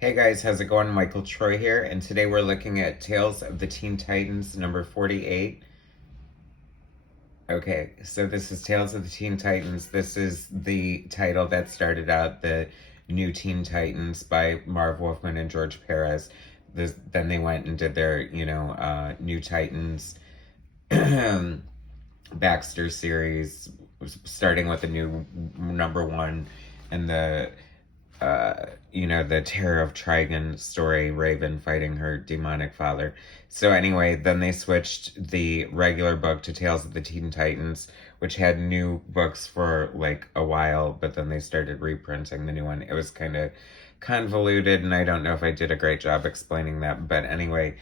Hey guys, how's it going? Michael Troy here, and today we're looking at Tales of the Teen Titans number 48. Okay, so this is Tales of the Teen Titans. This is the title that started out the New Teen Titans by Marv Wolfman and George Perez. Then they went and did their, New Titans Baxter series, starting with the new number one and the Terror of Trigon story, Raven fighting her demonic father. So anyway, then they switched the regular book to Tales of the Teen Titans, which had new books for like a while, but then they started reprinting the new one. It was kind of convoluted, and I don't know if I did a great job explaining that, but anyway,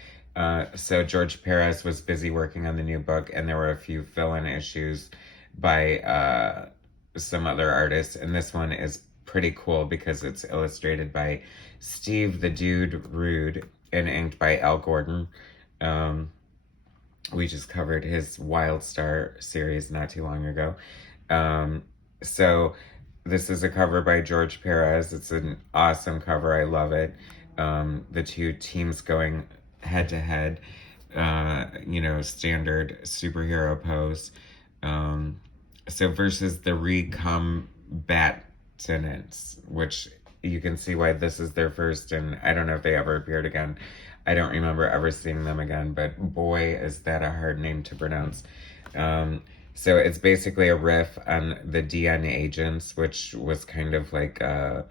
so George Perez was busy working on the new book, and there were a few fill-in issues by some other artists, and this one is pretty cool because it's illustrated by Steve the Dude Rude and inked by Al Gordon. We just covered his Wild Star series not too long ago. So this is a cover by George Perez. It's an awesome cover. I love it. The two teams going head to head, standard superhero pose. So versus the recombatants, which you can see why this is their first, and I don't know if they ever appeared again. I don't remember ever seeing them again, but boy, is that a hard name to pronounce. So it's basically a riff on the DN Agents, which was kind of like an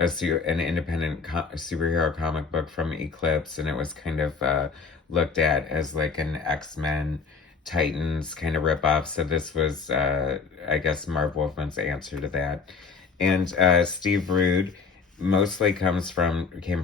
independent superhero comic book from Eclipse, and it was kind of looked at as like an X-Men Titans kind of ripoff. So this was, I guess, Marv Wolfman's answer to that. And Steve Rude mostly came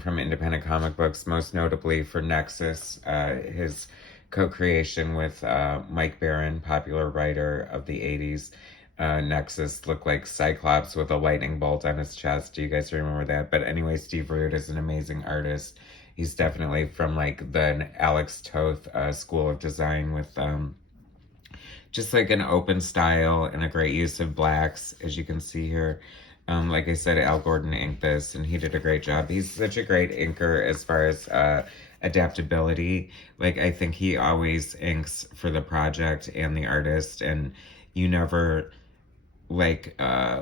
from independent comic books, most notably for Nexus, his co-creation with Mike Baron, popular writer of the 80s. Nexus looked like Cyclops with a lightning bolt on his chest. Do you guys remember that? But anyway, Steve Rude is an amazing artist. He's definitely from like the Alex Toth school of design with just like an open style and a great use of blacks, as you can see here. Like I said, Al Gordon inked this, and he did a great job. He's such a great inker as far as adaptability. Like, I think he always inks for the project and the artist, and you never like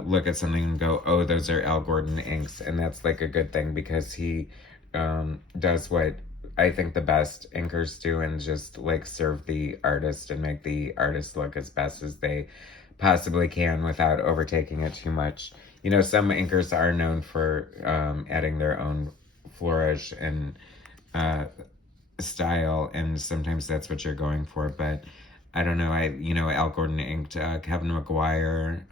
look at something and go, oh, those are Al Gordon inks, and that's like a good thing because he does what I think the best inkers do, and just like serve the artist and make the artist look as best as they possibly can without overtaking it too much. Some inkers are known for adding their own flourish and style, and sometimes that's what you're going for. But I don't know. Al Gordon inked Kevin McGuire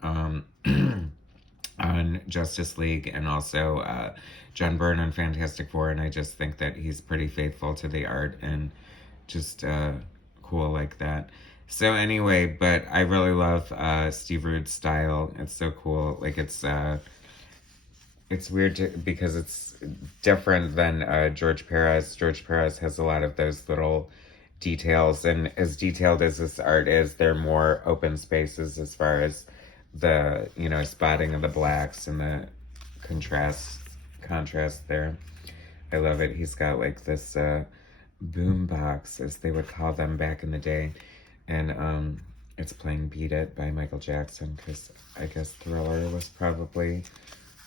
on Justice League, and also John Byrne on Fantastic Four, and I just think that he's pretty faithful to the art and just cool like that. So anyway, but I really love Steve Rude's style. It's so cool. Like it's weird because it's different than George Perez. George Perez has a lot of those little details, and as detailed as this art is, they're more open spaces as far as the spotting of the blacks and the contrast there. I love it. He's got like this boom box, as they would call them back in the day, and it's playing Beat It by Michael Jackson, because I guess Thriller was probably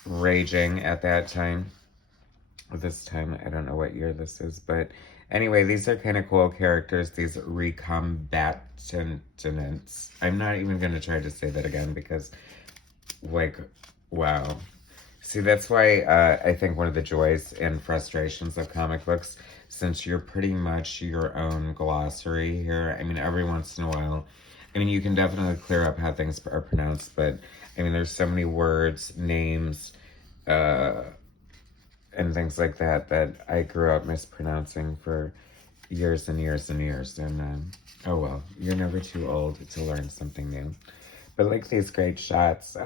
raging at that time. This time, I don't know what year this is, but anyway, these are kind of cool characters, these recombatants. I'm not even going to try to say that again because, like, wow. See, that's why I think one of the joys and frustrations of comic books, since you're pretty much your own glossary here, I mean, every once in a while, I mean, you can definitely clear up how things are pronounced, but, I mean, there's so many words, names, and things like that I grew up mispronouncing for years and years and years. And oh well, you're never too old to learn something new. But like these great shots,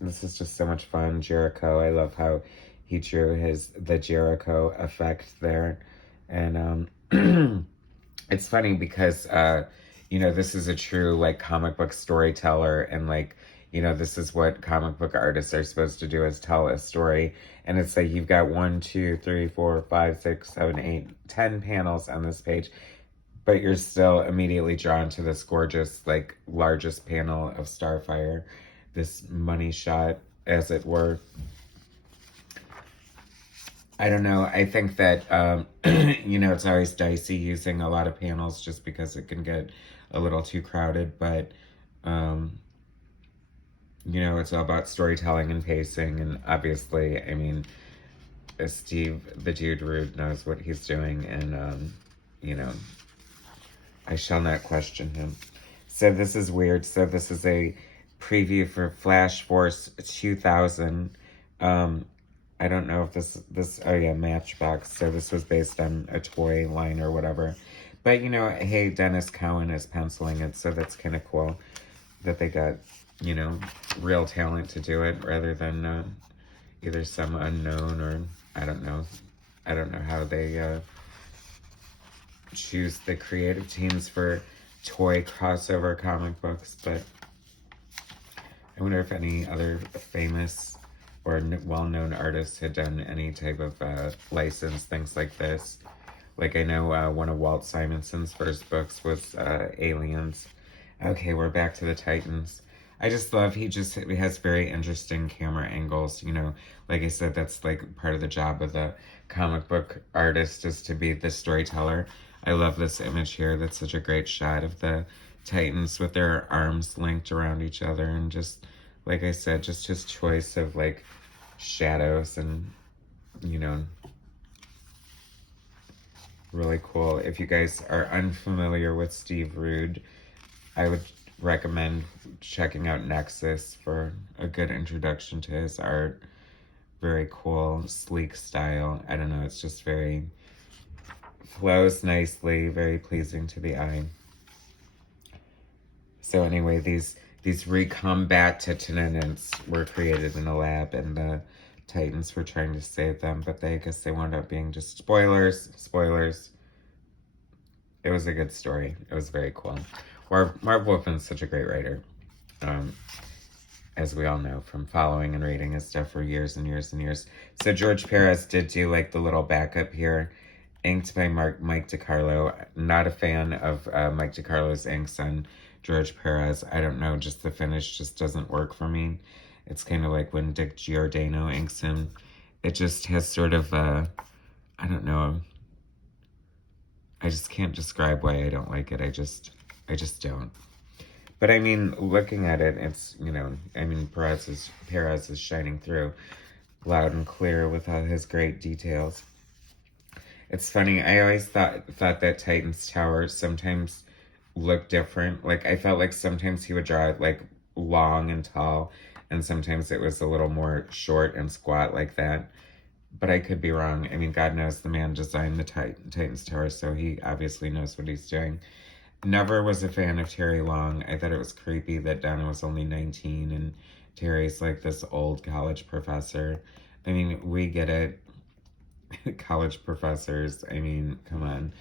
this is just so much fun. Jericho, I love how he drew the Jericho effect there. And it's funny because this is a true like comic book storyteller, and like you know, this is what comic book artists are supposed to do, is tell a story. And it's like you've got 1, 2, 3, 4, 5, 6, 7, 8, 10 panels on this page, but you're still immediately drawn to this gorgeous, like, largest panel of Starfire, this money shot, as it were. I don't know. I think that, you know, it's always dicey using a lot of panels just because it can get a little too crowded, but, you know, it's all about storytelling and pacing, and obviously, I mean, Steve, the Dude Rude, knows what he's doing, and, you know, I shall not question him. So this is weird. So this is a preview for Flash Force 2000. I don't know if this, oh yeah, Matchbox. So this was based on a toy line or whatever. But, you know, hey, Dennis Cowan is penciling it, so that's kind of cool that they got, you know, real talent to do it rather than either some unknown or, I don't know. I don't know how they choose the creative teams for toy crossover comic books, but I wonder if any other famous or well-known artists had done any type of licensed things like this. Like, I know one of Walt Simonson's first books was Aliens. Okay, we're back to the Titans. I just love, he has very interesting camera angles, you know. Like I said, that's like part of the job of the comic book artist, is to be the storyteller. I love this image here. That's such a great shot of the Titans with their arms linked around each other, and just, like I said, just his choice of, like, shadows and, you know, really cool. If you guys are unfamiliar with Steve Rude, I would recommend checking out Nexus for a good introduction to his art. Very cool, sleek style. I don't know, it's just very, flows nicely, very pleasing to the eye. So anyway, these recombatants were created in a lab, and the Titans were trying to save them, but I guess they wound up being just spoilers. It was a good story. It was very cool. Marv Wolfman's such a great writer, as we all know from following and reading his stuff for years and years and years. So George Perez did do, like, the little backup here, inked by Mike DiCarlo. Not a fan of Mike DiCarlo's inks on George Perez. I don't know, just the finish just doesn't work for me. It's kind of like when Dick Giordano inks him. It just has sort of a, I don't know. I just can't describe why I don't like it. I just don't. But I mean, looking at it, it's, you know, I mean, Perez is shining through loud and clear with all his great details. It's funny, I always thought that Titan's Tower sometimes looked different. Like, I felt like sometimes he would draw it, like, long and tall, and sometimes it was a little more short and squat like that. But I could be wrong. I mean, God knows the man designed the Titan's Tower, so he obviously knows what he's doing. Never was a fan of Terry Long. I thought it was creepy that Donna was only 19 and Terry's like this old college professor. I mean, we get it. College professors, I mean, come on.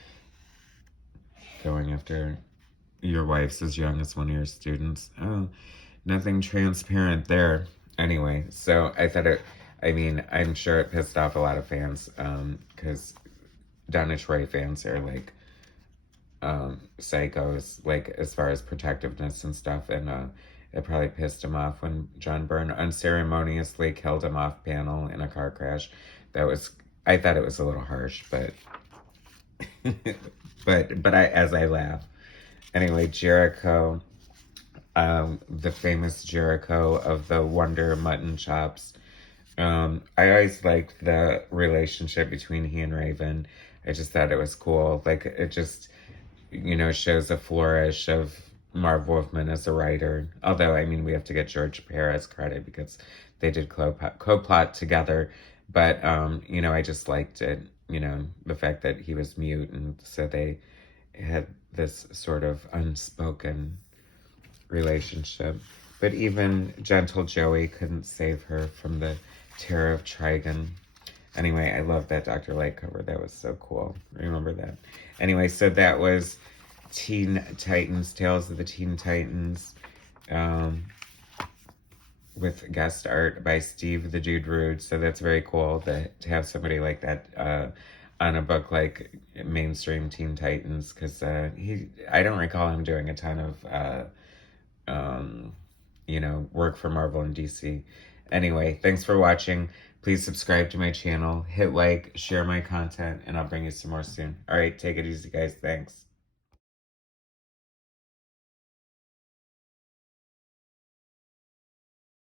Going after your wife's as young as one of your students. Oh, nothing transparent there. Anyway, so I thought I mean, I'm sure it pissed off a lot of fans, because Donna Troy fans are like, psychos, like, as far as protectiveness and stuff, and it probably pissed him off when John Byrne unceremoniously killed him off panel in a car crash. I thought it was a little harsh, but but as I laugh. Anyway, Jericho, the famous Jericho of the Wonder Mutton Chops. I always liked the relationship between he and Raven. I just thought it was cool. Like, it just, you know, shows a flourish of Marv Wolfman as a writer. Although, I mean, we have to get George Perez credit because they did co-plot together. But, you know, I just liked it. You know, the fact that he was mute, and so they had this sort of unspoken relationship. But even gentle Joey couldn't save her from the terror of Trigon. Anyway, I love that Dr. Light cover. That was so cool. Remember that. Anyway, so that was Teen Titans, Tales of the Teen Titans. with guest art by Steve the Dude Rude. So that's very cool to have somebody like that on a book like Mainstream Teen Titans, because I don't recall him doing a ton of work for Marvel and DC. Anyway, thanks for watching. Please subscribe to my channel, hit like, share my content, and I'll bring you some more soon. All right, take it easy, guys. Thanks.